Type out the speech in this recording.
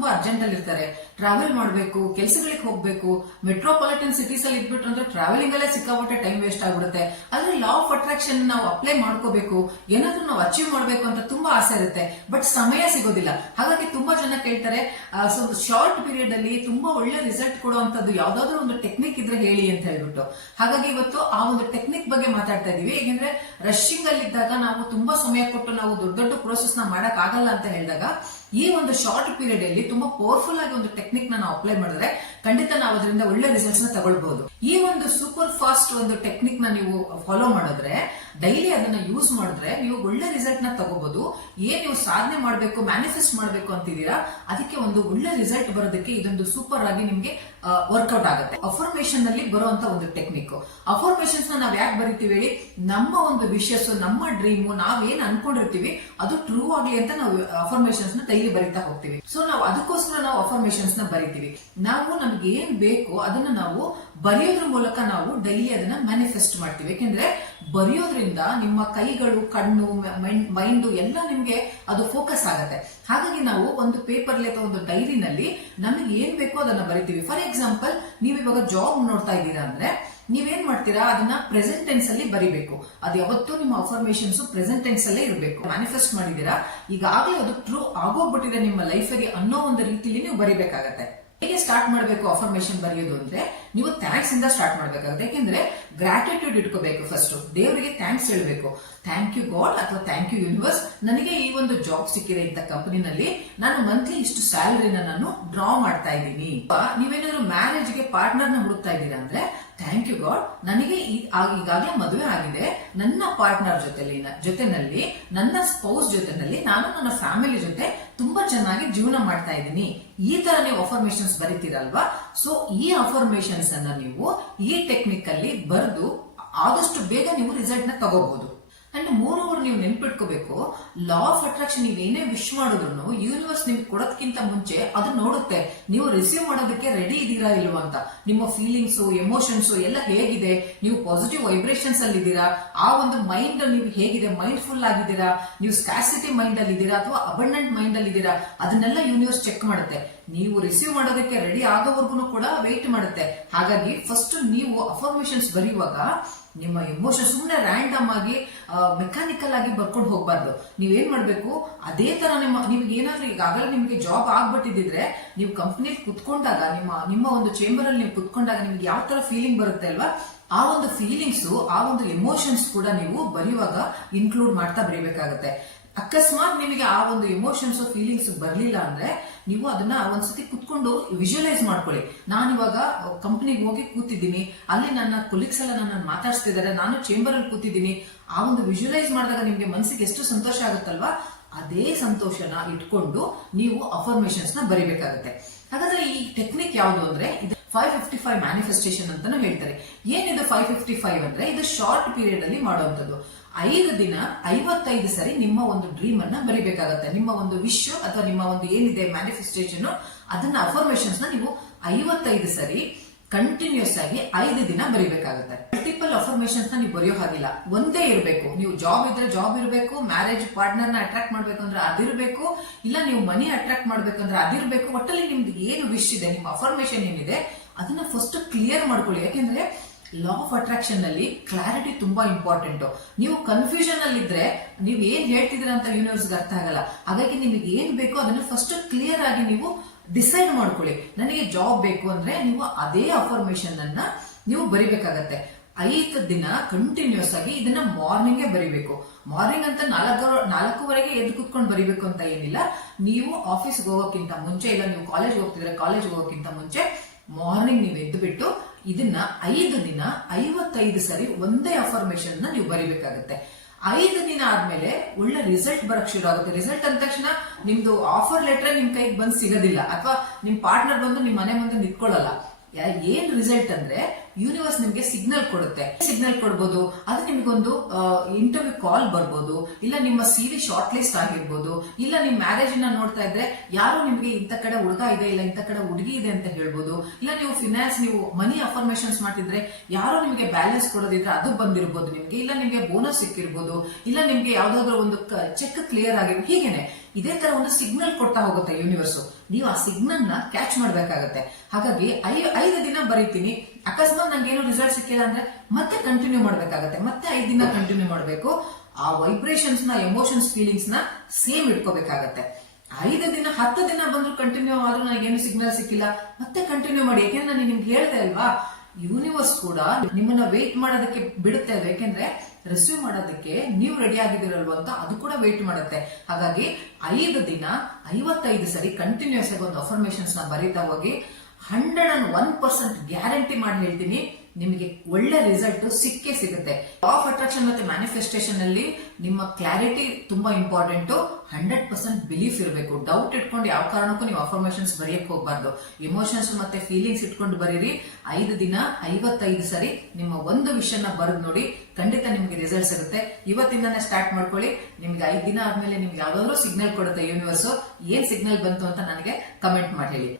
ತುಂಬಾ ಅರ್ಜೆಂಟ್ ಅಲ್ಲಿ ಇರ್ತಾರೆ, ಟ್ರಾವೆಲ್ ಮಾಡಬೇಕು, ಕೆಲಸಗಳಿಗೆ ಹೋಗ್ಬೇಕು, ಮೆಟ್ರೋಪಾಲಿಟನ್ ಸಿಟೀಸ್ ಅಲ್ಲಿ ಇದ್ಬಿಟ್ಟು ಅಂದ್ರೆ ಟ್ರಾವೆಲಿಂಗ್ ಅಲ್ಲೇ ಸಿಕ್ಕಾಪಟ್ಟೆ ಟೈಮ್ ವೇಸ್ಟ್ ಆಗ್ಬಿಡುತ್ತೆ. ಆದ್ರೆ ಲಾ ಆಫ್ ಅಟ್ರಾಕ್ಷನ್ ನಾವು ಅಪ್ಲೈ ಮಾಡ್ಕೋಬೇಕು, ಏನಾದ್ರೂ ನಾವು ಅಚೀವ್ ಮಾಡ್ಬೇಕು ಅಂತ ತುಂಬಾ ಆಸೆ ಇರುತ್ತೆ, ಬಟ್ ಸಮಯ ಸಿಗೋದಿಲ್ಲ. ಹಾಗಾಗಿ ತುಂಬಾ ಜನ ಕೇಳ್ತಾರೆ, ಸೊ ಶಾರ್ಟ್ ಪೀರಿಯಡ್ ಅಲ್ಲಿ ತುಂಬಾ ಒಳ್ಳೆ ರಿಸಲ್ಟ್ ಕೊಡುವಂತದ್ದು ಯಾವ್ದಾದ್ರು ಒಂದು ಟೆಕ್ನಿಕ್ ಇದ್ರೆ ಹೇಳಿ ಅಂತ ಹೇಳ್ಬಿಟ್ಟು. ಹಾಗಾಗಿ ಇವತ್ತು ಆ ಒಂದು ಟೆಕ್ನಿಕ್ ಬಗ್ಗೆ ಮಾತಾಡ್ತಾ ಇದೀವಿ. ಯಾಕೆಂದ್ರೆ ರಶಿಂಗ್ ಅಲ್ಲಿ ಇದ್ದಾಗ ನಾವು ತುಂಬಾ ಸಮಯ ಕೊಟ್ಟು ನಾವು ದೊಡ್ಡ ದೊಡ್ಡ ಪ್ರೋಸೆಸ್ ನ ಮಾಡಕ್ ಆಗಲ್ಲ ಅಂತ ಹೇಳಿದಾಗ ಈ ಒಂದು ಶಾರ್ಟ್ ಪೀರಿಯಡ್ ಅಲ್ಲಿ ತುಂಬಾ ಪವರ್ಫುಲ್ ಆಗಿ ಒಂದು ಟೆಕ್ನಿಕ್ ನಾವು ಅಪ್ಲೈ ಮಾಡಿದ್ರೆ ಖಂಡಿತ ನಾವು ಅದರಿಂದ ಒಳ್ಳೆ ರಿಸಲ್ಟ್ಸ್ ನ ತಗೊಳ್ಬಹುದು. ಈ ಒಂದು ಸೂಪರ್ ಫಾಸ್ಟ್ ಒಂದು ಟೆಕ್ನಿಕ್ ನ ನೀವು ಫಾಲೋ ಮಾಡಿದ್ರೆ, ಡೈಲಿ ಅದನ್ನ ಯೂಸ್ ಮಾಡಿದ್ರೆ ನೀವು ಒಳ್ಳೆ ರಿಸಲ್ಟ್ ನ ತಗೋಬಹುದು. ಏನ್ ನೀವು ಸಾಧನೆ ಮಾಡಬೇಕು, ಮ್ಯಾನಿಫೆಸ್ಟ್ ಮಾಡಬೇಕು ಅಂತಿದ್ದೀರಾ, ಅದಕ್ಕೆ ಒಂದು ಒಳ್ಳೆ ರಿಸಲ್ಟ್ ಬರೋದಕ್ಕೆ ಇದೊಂದು ಸೂಪರ್ ಆಗಿ ನಿಮ್ಗೆ ವರ್ಕೌಟ್ ಆಗುತ್ತೆ. ಅಫರ್ಮೇಷನ್ ನಲ್ಲಿ ಬರುವಂತ ಒಂದು ಟೆಕ್ನಿಕ್. ಅಫರ್ಮೇಷನ್ಸ್ ನಾವ್ ಯಾಕೆ ಬರೀತೀವಿ ಹೇಳಿ? ನಮ್ಮ ಒಂದು ವಿಶಸ್, ನಮ್ಮ ಡ್ರೀಮು, ನಾವೇನ್ ಅನ್ಕೊಂಡಿರ್ತೀವಿ ಅದು ಟ್ರೂ ಆಗ್ಲಿ ಅಂತ ನಾವು ಅಫರ್ಮೇಷನ್ಸ್ ನ ಡೈಲಿ ಬರೀತಾ ಹೋಗ್ತೀವಿ. ಸೊ ನಾವು ಅದಕ್ಕೋಸ್ಕರ ನಾವು ಅಫರ್ಮೇಷನ್ಸ್ ನ ಬರೀತೀವಿ. ನಾವು ನಮ್ಗೆ ಏನ್ ಬೇಕು ಅದನ್ನ ನಾವು ಬರೆಯೋದ್ರ ಮೂಲಕ ನಾವು ಡೈಲಿ ಅದನ್ನ ಮ್ಯಾನಿಫೆಸ್ಟ್ ಮಾಡ್ತೀವಿ. ಯಾಕೆಂದ್ರೆ ಬರೆಯೋದ್ರಿಂದ ನಿಮ್ಮ ಕೈಗಳು, ಕಣ್ಣು, ಮೈಂಡ್ ಎಲ್ಲ ನಿಮ್ಗೆ ಅದು ಫೋಕಸ್ ಆಗತ್ತೆ. ಹಾಗಾಗಿ ನಾವು ಒಂದು ಪೇಪರ್ ಅಥವಾ ಒಂದು ಡೈರಿನಲ್ಲಿ ನಮಗೆ ಏನ್ ಬೇಕೋ ಅದನ್ನ ಬರಿತೀವಿ. ಫಾರ್ ಎಕ್ಸಾಂಪಲ್, ನೀವು ಇವಾಗ ಜಾಬ್ ನೋಡ್ತಾ ಇದ್ದೀರಾ ಅಂದ್ರೆ ನೀವೇನ್ ಮಾಡ್ತೀರಾ, ಅದನ್ನ ಪ್ರೆಸೆಂಟ್ ಟೆನ್ಸ್ ಅಲ್ಲಿ ಬರಿಬೇಕು. ಅದು ಯಾವತ್ತೂ ನಿಮ್ಮ ಅಫರ್ಮೇಷನ್ಸ್ ಪ್ರೆಸೆಂಟ್ ಟೆನ್ಸ್ ಅಲ್ಲೇ ಇರಬೇಕು. ಮ್ಯಾನಿಫೆಸ್ಟ್ ಮಾಡಿದೀರಾ, ಈಗಾಗಲೇ ಅದು ಟ್ರೂ ಆಗೋಗ್ಬಿಟ್ಟಿದೆ ನಿಮ್ಮ ಲೈಫಲ್ಲಿ ಅನ್ನೋ ಒಂದು ರೀತಿಯಲ್ಲಿ ನೀವು ಬರಿಬೇಕಾಗತ್ತೆ. ಹೇಗೆ ಸ್ಟಾರ್ಟ್ ಮಾಡಬೇಕು ಅಫರ್ಮೇಷನ್ ಬರೆಯೋದು ಅಂದ್ರೆ, ನೀವು ಥ್ಯಾಂಕ್ಸ್ ಇಂದ ಸ್ಟಾರ್ಟ್ ಮಾಡಬೇಕಾಗುತ್ತೆ. ಯಾಕೆಂದ್ರೆ ಗ್ರಾಟಿಟ್ಯೂಡ್ ಇಟ್ಕೋಬೇಕು. ಫಸ್ಟ್ ದೇವರಿಗೆ ಥ್ಯಾಂಕ್ಸ್ ಹೇಳ್ಬೇಕು. ಥ್ಯಾಂಕ್ ಯು ಗಾಡ್ ಅಥವಾ ಥ್ಯಾಂಕ್ ಯು ಯೂನಿವರ್ಸ್, ನನಗೆ ಈ ಒಂದು ಜಾಬ್ ಸಿಕ್ಕಿದೆ ಇಂಥ ಕಂಪನಿನಲ್ಲಿ, ನಾನು ಮಂತ್ಲಿ ಇಷ್ಟು ಸ್ಯಾಲರಿನ ನಾನು ಡ್ರಾ ಮಾಡ್ತಾ ಇದ್ದೀನಿ. ನೀವೇನಾದ್ರೂ ಮ್ಯಾರೇಜ್ಗೆ ಪಾರ್ಟ್ನರ್ ನ ಹುಡುಕ್ತಾ ಇದ್ದೀರಾ ಅಂದ್ರೆ ಥ್ಯಾಂಕ್ ಯು ಗಾಡ್, ನನಗೆ ಈಗಾಗಲೇ ಮದುವೆ ಆಗಿದೆ, ನನ್ನ ಪಾರ್ಟ್ನರ್ ಜೊತೆನಲ್ಲಿ ನನ್ನ ಸ್ಪೌಸ್ ಜೊತೆನಲ್ಲಿ ನಾನು ನನ್ನ ಫ್ಯಾಮಿಲಿ ಜೊತೆ ತುಂಬಾ ಚೆನ್ನಾಗಿ ಜೀವನ ಮಾಡ್ತಾ ಇದ್ದೀನಿ. ಈ ತರ ನೀವು ಅಫರ್ಮೇಷನ್ಸ್ ಬರೀತೀರಲ್ವಾ? ಸೊ ಈ ಅಫರ್ಮೇಷನ್ಸ್ ಅನ್ನ ನೀವು ಈ ಟೆಕ್ನಿಕ್ ಅಲ್ಲಿ ಬರೆದು ಆದಷ್ಟು ಬೇಗ ನೀವು ರಿಸಲ್ಟ್ ನ ತಗೋಬಹುದು. ಅಂಡ್ ಮೂರೂವರೆ ನೀವು ನೆನ್ಪಿಟ್ಕೋಬೇಕು, ಲಾ ಆಫ್ ಅಟ್ರಾಕ್ಷನ್ ನೀವೇನೇ ವಿಶ್ ಮಾಡಿದ್ರು ಯೂನಿವರ್ಸ್ ನಿಮ್ಗೆ ಕೊಡೋದಕ್ಕಿಂತ ಮುಂಚೆ ಅದು ನೋಡುತ್ತೆ ನೀವು ರಿಸೀವ್ ಮಾಡೋದಕ್ಕೆ ರೆಡಿ ಇದೀರಾ ಇಲ್ವಾ ಅಂತ. ನಿಮ್ಮ ಫೀಲಿಂಗ್ಸ್, ಎಮೋಷನ್ಸ್ ಎಲ್ಲ ಹೇಗಿದೆ, ನೀವು ಪಾಸಿಟಿವ್ ವೈಬ್ರೇಷನ್ಸ್ ಅಲ್ಲಿ ಇದ್ದೀರಾ, ಆ ಒಂದು ಮೈಂಡ್ ನೀವು ಹೇಗಿದೆ, ಮೈಂಡ್ ಫುಲ್ ಆಗಿದ್ದೀರಾ, ನೀವು ಸ್ಕ್ಯಾಸಿಟಿ ಮೈಂಡ್ ಅಲ್ಲಿ ಇದ್ದೀರಾ ಅಥವಾ ಅಬಂಡೆಂಟ್ ಮೈಂಡ್ ಅಲ್ಲಿ ಇದ್ದೀರಾ, ಅದನ್ನೆಲ್ಲ ಯೂನಿವರ್ಸ್ ಚೆಕ್ ಮಾಡುತ್ತೆ. ನೀವು ರಿಸೀವ್ ಮಾಡೋದಕ್ಕೆ ರೆಡಿ ಆಗೋವರೆಗೂ ಕೂಡ ವೇಟ್ ಮಾಡುತ್ತೆ. ಹಾಗಾಗಿ ಫಸ್ಟ್ ನೀವು ಅಫರ್ಮೇಷನ್ಸ್ ಬರೆಯುವಾಗ ನಿಮ್ಮ ಎಮೋಷನ್ ಸುಮ್ಮನೆ ರ್ಯಾಂಡಮ್ ಆಗಿ ಮೆಕ್ಯಾನಿಕಲ್ ಆಗಿ ಬರ್ಕೊಂಡು ಹೋಗ್ಬಾರ್ದು. ನೀವೇನ್ ಮಾಡ್ಬೇಕು, ಅದೇ ತರ ನಿಮ್ಗೆ ಏನಾದ್ರೂ ಈಗಾಗಲೇ ನಿಮ್ಗೆ ಜಾಬ್ ಆಗ್ಬಿಟ್ಟಿದ್ರೆ ನೀವು ಕಂಪ್ನಿಲಿ ಕುತ್ಕೊಂಡಾಗ, ನಿಮ್ಮ ಒಂದು ಚೇಂಬರ್ ಅಲ್ಲಿ ನೀವು ಕುತ್ಕೊಂಡಾಗ ನಿಮ್ಗೆ ಯಾವ ತರ ಫೀಲಿಂಗ್ ಬರುತ್ತೆ ಅಲ್ವಾ, ಆ ಒಂದು ಫೀಲಿಂಗ್ಸ್, ಆ ಒಂದು ಎಮೋಷನ್ಸ್ ಕೂಡ ನೀವು ಬರೆಯುವಾಗ ಇನ್ಕ್ಲೂಡ್ ಮಾಡ್ತಾ ಬರೀಬೇಕಾಗತ್ತೆ. ಅಕಸ್ಮಾತ್ ನಿಮಗೆ ಆ ಒಂದು ಎಮೋಷನ್ಸ್, ಫೀಲಿಂಗ್ಸ್ ಬರ್ಲಿಲ್ಲ ಅಂದ್ರೆ ನೀವು ಅದನ್ನ ಒಂದ್ಸತಿ ಕುತ್ಕೊಂಡು ವಿಜುವಲೈಸ್ ಮಾಡ್ಕೊಳ್ಳಿ. ನಾನು ಇವಾಗ ಕಂಪ್ನಿಗೆ ಹೋಗಿ ಕೂತಿದ್ದೀನಿ, ಅಲ್ಲಿ ನನ್ನ ಕೊಲೀಗ್ಸ್ ಎಲ್ಲ ನನ್ನ ಮಾತಾಡ್ಸ್ತಿದ್ದಾರೆ, ನಾನು ಚೇಂಬರ್ ಅಲ್ಲಿ ಕೂತಿದ್ದೀನಿ. ಆ ಒಂದು ವಿಜುವಲೈಸ್ ಮಾಡಿದಾಗ ನಿಮ್ಗೆ ಮನಸ್ಸಿಗೆ ಎಷ್ಟು ಸಂತೋಷ ಆಗುತ್ತಲ್ವಾ, ಅದೇ ಸಂತೋಷನ ಇಟ್ಕೊಂಡು ನೀವು ಅಫರ್ಮೇಷನ್ಸ್ ನ ಬರಿಬೇಕಾಗುತ್ತೆ. ಹಾಗಾದ್ರೆ ಈ ಟೆಕ್ನಿಕ್ ಯಾವುದು ಅಂದ್ರೆ ಇದು 555 ಮ್ಯಾನಿಫೆಸ್ಟೇಷನ್ ಅಂತಾನು ಹೇಳ್ತಾರೆ. ಏನಿದು 555 ಅಂದ್ರೆ, ಇದು ಶಾರ್ಟ್ ಪೀರಿಯಡ್ ಅಲ್ಲಿ ಮಾಡುವಂತದ್ದು. 5 ದಿನ 55 ಸರಿ ನಿಮ್ಮ ಒಂದು ಡ್ರೀಮ್ ಅನ್ನ ಬರಿಬೇಕಾಗತ್ತೆ. ನಿಮ್ಮ ಒಂದು ವಿಶ್ ಅಥವಾ ನಿಮ್ಮ ಒಂದು ಏನಿದೆ ಮ್ಯಾನಿಫೆಸ್ಟೇಷನ್, ಅದನ್ನ ಅಫರ್ಮೇಷನ್ಸ್ ನ ನೀವು 55 ಸರಿ ಕಂಟಿನ್ಯೂಸ್ ಆಗಿ 5 ದಿನ ಬರಿಬೇಕಾಗುತ್ತೆ. ಮಲ್ಟಿಪಲ್ ಅಫರ್ಮೇಷನ್ಸ್ ನ ನೀವು ಬರೆಯೋ ಹಾಗಿಲ್ಲ, ಒಂದೇ ಇರಬೇಕು. ನೀವು ಜಾಬ್ ಇದ್ರೆ ಜಾಬ್ ಇರಬೇಕು, ಮ್ಯಾರೇಜ್ ಪಾರ್ಟ್ನರ್ ನ ಅಟ್ರಾಕ್ಟ್ ಮಾಡ್ಬೇಕು ಅಂದ್ರೆ ಅದಿರಬೇಕು, ಇಲ್ಲ ನೀವು ಮನಿ ಅಟ್ರಾಕ್ಟ್ ಮಾಡ್ಬೇಕಂದ್ರೆ ಅದಿರಬೇಕು. ಒಟ್ಟಲ್ಲಿ ನಿಮ್ದು ಏನು ವಿಶ್ ಇದೆ, ನಿಮ್ಮ ಅಫರ್ಮೇಷನ್ ಏನಿದೆ ಅದನ್ನ ಫಸ್ಟ್ ಕ್ಲಿಯರ್ ಮಾಡ್ಕೊಳ್ಳಿ. ಯಾಕೆಂದ್ರೆ ಲಾ ಆಫ್ ಅಟ್ರಾಕ್ಷನ್ ನಲ್ಲಿ ಕ್ಲಾರಿಟಿ ತುಂಬಾ ಇಂಪಾರ್ಟೆಂಟ್. ನೀವು ಕನ್ಫ್ಯೂಷನ್ ಅಲ್ಲಿ ಇದ್ರೆ ನೀವು ಏನ್ ಹೇಳ್ತಿದ್ರ ಅಂತ ಯೂನಿವರ್ಸ್ ಅರ್ಥ ಆಗಲ್ಲ. ಹಾಗಾಗಿ ನಿಮಗೆ ಏನ್ ಬೇಕೋ ಅದನ್ನ ಫಸ್ಟ್ ಕ್ಲಿಯರ್ ಆಗಿ ನೀವು ಡಿಸೈಡ್ ಮಾಡ್ಕೊಳ್ಳಿ. ನನಗೆ ಜಾಬ್ ಬೇಕು ಅಂದ್ರೆ ನೀವು ಅದೇ ಅಫರ್ಮೇಷನ್ ಅನ್ನ ನೀವು ಬರಿಬೇಕಾಗತ್ತೆ. 5 ದಿನ ಕಂಟಿನ್ಯೂಸ್ ಆಗಿ ಇದನ್ನ ಮಾರ್ನಿಂಗ್ ಬರಿಬೇಕು. ಮಾರ್ನಿಂಗ್ ಅಂತ 4:30 ಎದ್ದು ಕುತ್ಕೊಂಡು ಬರಿಬೇಕು ಅಂತ ಏನಿಲ್ಲ. ನೀವು ಆಫೀಸ್ಗೆ ಹೋಗೋಕ್ಕಿಂತ ಮುಂಚೆ, ಇಲ್ಲ ನೀವು ಕಾಲೇಜ್ ಹೋಗ್ತಿದ್ರೆ ಕಾಲೇಜ್ ಹೋಗೋಕ್ಕಿಂತ ಮುಂಚೆ ಮಾರ್ನಿಂಗ್ ನೀವು ಎದ್ದು ಬಿಟ್ಟು ಇದನ್ನ 5 ದಿನ 55 ಸರಿ ಒಂದೇ ಅಫರ್ಮೇಷನ್ ನ ನೀವು ಬರಿಬೇಕಾಗುತ್ತೆ. 5 ದಿನ ಆದ್ಮೇಲೆ ಒಳ್ಳೆ ರಿಸಲ್ಟ್ ಬರಕ್ ಶುರು ಆಗುತ್ತೆ. ರಿಸಲ್ಟ್ ಅಂದ ತಕ್ಷಣ ನಿಮ್ದು ಆಫರ್ ಲೆಟರ್ ನಿಮ್ ಕೈಗೆ ಬಂದು ಸಿಗೋದಿಲ್ಲ, ಅಥವಾ ನಿಮ್ ಪಾರ್ಟ್ನರ್ ಬಂದು ನಿಮ್ ಮನೆ ಮುಂದೆ ನಿಂತ್ಕೊಳ್ಳಲ್ಲ. ಏನ್ ರಿಸಲ್ಟ್ ಅಂದ್ರೆ ಯೂನಿವರ್ಸ್ ನಿಮ್ಗೆ ಸಿಗ್ನಲ್ ಕೊಡುತ್ತೆ. ಸಿಗ್ನಲ್ ಕೊಡ್ಬೋದು, ಅದು ನಿಮ್ಗೊಂದು ಇಂಟರ್ವ್ಯೂ ಕಾಲ್ ಬರ್ಬೋದು, ಇಲ್ಲ ನಿಮ್ಮ ಸಿವಿ ಶಾರ್ಟ್ ಲಿಸ್ಟ್ ಆಗಿರ್ಬೋದು, ಇಲ್ಲ ನಿಮ್ ಮ್ಯಾರೇಜ್ ನ ನೋಡ್ತಾ ಇದ್ರೆ ಯಾರೋ ನಿಮ್ಗೆ ಇಂಥ ಕಡೆ ಹುಡುಗ ಇದೆ, ಇಲ್ಲ ಇಂಥ ಕಡೆ ಹುಡುಗಿ ಇದೆ ಅಂತ ಹೇಳ್ಬೋದು. ಇಲ್ಲ ನೀವು ಫಿನಾನ್ಸ್, ನೀವು ಮನಿ ಅಫರ್ಮೇಷನ್ಸ್ ಮಾಡ್ತಿದ್ರೆ ಯಾರೋ ನಿಮ್ಗೆ ಬ್ಯಾಲೆನ್ಸ್ ಕೊಡೋದಿದ್ರೆ ಅದು ಬಂದಿರ್ಬೋದು ನಿಮ್ಗೆ, ಇಲ್ಲ ನಿಮ್ಗೆ ಬೋನಸ್ ಸಿಕ್ಕಿರ್ಬೋದು, ಇಲ್ಲ ನಿಮ್ಗೆ ಯಾವ್ದಾದ್ರು ಒಂದು ಚೆಕ್ ಕ್ಲಿಯರ್ ಆಗಿರ್ಬೋದು. ಹೀಗೇನೆ ಇದೇ ತರ ಒಂದು ಸಿಗ್ನಲ್ ಕೊಡ್ತಾ ಹೋಗುತ್ತೆ ಯೂನಿವರ್ಸ್. ನೀವು ಆ ಸಿಗ್ನಲ್ ನ ಕ್ಯಾಚ್ ಮಾಡ್ಬೇಕಾಗತ್ತೆ. ಹಾಗಾಗಿ 5 ದಿನ ಬರೀತೀನಿ, ಅಕಸ್ಮಾತ್ ನಂಗೆ ಏನು ರಿಸಲ್ಟ್ ಸಿಕ್ಕಿಲ್ಲ ಅಂದ್ರೆ ಮತ್ತೆ ಕಂಟಿನ್ಯೂ ಮಾಡ್ಬೇಕಾಗತ್ತೆ, ಮತ್ತೆ 5 ದಿನ ಕಂಟಿನ್ಯೂ ಮಾಡಬೇಕು. ಆ ವೈಬ್ರೇಷನ್ಸ್ ನ, ಎಮೋಷನ್ಸ್, ಫೀಲಿಂಗ್ಸ್ ನ ಸೇಮ್ ಇಟ್ಕೋಬೇಕಾಗತ್ತೆ. 5 ದಿನ 10 ದಿನ ಬಂದ್ರು ಕಂಟಿನ್ಯೂ ಆದ್ರೂ ನನಗೇನು ಸಿಗ್ನಲ್ ಸಿಕ್ಕಿಲ್ಲ, ಮತ್ತೆ ಕಂಟಿನ್ಯೂ ಮಾಡಿ. ಯಾಕೆಂದ್ರೆ ನಾನು ನಿಮ್ಗೆ ಹೇಳ್ದೆ ಅಲ್ವಾ, ಯೂನಿವರ್ಸ್ ಕೂಡ ನಿಮ್ಮನ್ನ ವೇಟ್ ಮಾಡೋದಕ್ಕೆ ಬಿಡುತ್ತೆ. ಅದು ಯಾಕೆಂದ್ರೆ ರಿಸೀವ್ ಮಾಡೋದಕ್ಕೆ ನೀವು ರೆಡಿ ಆಗಿದಿರಲ್ವ ಅಂತ ಅದು ಕೂಡ ವೇಟ್ ಮಾಡುತ್ತೆ. ಹಾಗಾಗಿ 5 ದಿನ 55 ಸರಿ ಕಂಟಿನ್ಯೂಸ್ ಆಗಿ ಒಂದು ಅಫರ್ಮೇಶನ್ಸ್ ನ ಬರೀತಾ ಹೋಗಿ 101% ಗ್ಯಾರಂಟಿ ಮಾಡಿ ಹೇಳ್ತೀನಿ, ನಿಮಗೆ ಒಳ್ಳೆ ರಿಸಲ್ಟ್ ಸಿಕ್ಕೇ ಸಿಗುತ್ತೆ. ಲಾ ಆಫ್ ಅಟ್ರಾಕ್ಷನ್ ಮತ್ತೆ ಮ್ಯಾನಿಫೆಸ್ಟೇಷನ್ ಅಲ್ಲಿ ನಿಮ್ಮ ಕ್ಲಾರಿಟಿ ತುಂಬಾ ಇಂಪಾರ್ಟೆಂಟ್. 100% ಬಿಲೀಫ್ ಇರಬೇಕು. ಡೌಟ್ ಇಟ್ಕೊಂಡು ಯಾವ ಕಾರಣಕ್ಕೂ ನೀವು ಅಫರ್ಮೇಶನ್ಸ್ ಬರೆಯಕ್ ಹೋಗ್ಬಾರ್ದು. ಇಮೋಷನ್ಸ್ ಮತ್ತೆ ಫೀಲಿಂಗ್ಸ್ ಇಟ್ಕೊಂಡು ಬರೀರಿ. 5 ದಿನ 55 ಸರಿ ನಿಮ್ಮ ಒಂದು ವಿಷಯನ ಬರೆದು ನೋಡಿ, ಖಂಡಿತ ನಿಮ್ಗೆ ರಿಸಲ್ಟ್ ಸಿಗುತ್ತೆ. ಇವತ್ತಿಂದಾನೇ ಸ್ಟಾರ್ಟ್ ಮಾಡ್ಕೊಳ್ಳಿ. ನಿಮ್ಗೆ 5 ದಿನ ಆದ್ಮೇಲೆ ನಿಮ್ಗೆ ಯಾವ್ದಾದ್ರು ಸಿಗ್ನಲ್ ಕೊಡುತ್ತೆ ಯೂನಿವರ್ಸ್. ಏನ್ ಸಿಗ್ನಲ್ ಬಂತು ಅಂತ ನನಗೆ ಕಮೆಂಟ್ ಮಾಡಿ ಹೇಳಿ.